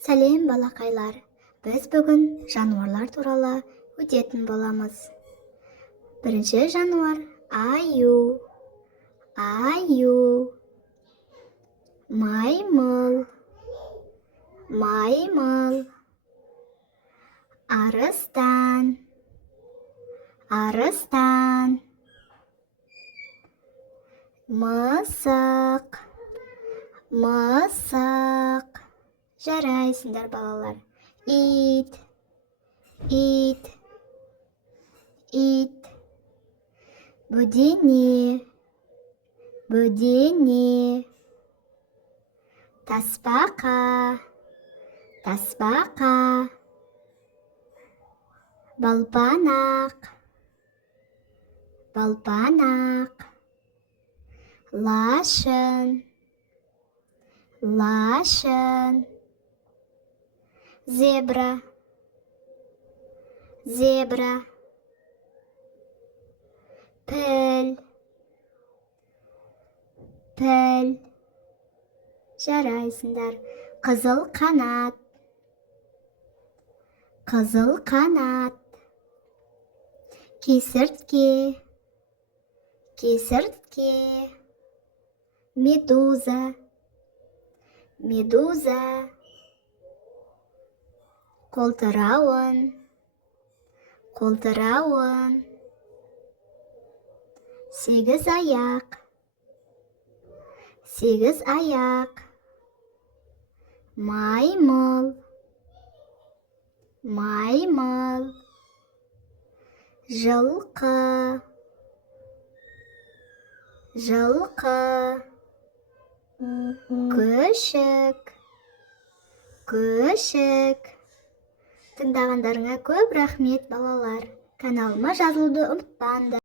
Сәлем балақайлар. Біз бүгін жануарлар туралы өтетін боламыз. Бірінші жануар аю. Аю. Маймыл. Маймыл. Арыстан. Арыстан. Мысық. Мысық. Жарайсыңдар балалар. Ит. Ит. Ит. Бөдене. Бөдене. Тасбақа. Тасбақа. Балпанақ. Балпанақ. Лашын. Лашын. Зебра. Зебра. Піл. Піл. Жарайсыңдар. Қызыл қанат. Қызыл қанат. Кесіртке. Кесіртке. Медуза. Медуза. Қолтырауын. Қолтырауын. Сегіз аяқ. Сегіз аяқ. Маймыл. Маймыл. Жылқы. Жылқы. Күшік. Күшік. Тыңдағандарыңа көп рахмет балалар. Каналыма жазылуды ұмытпаңдар.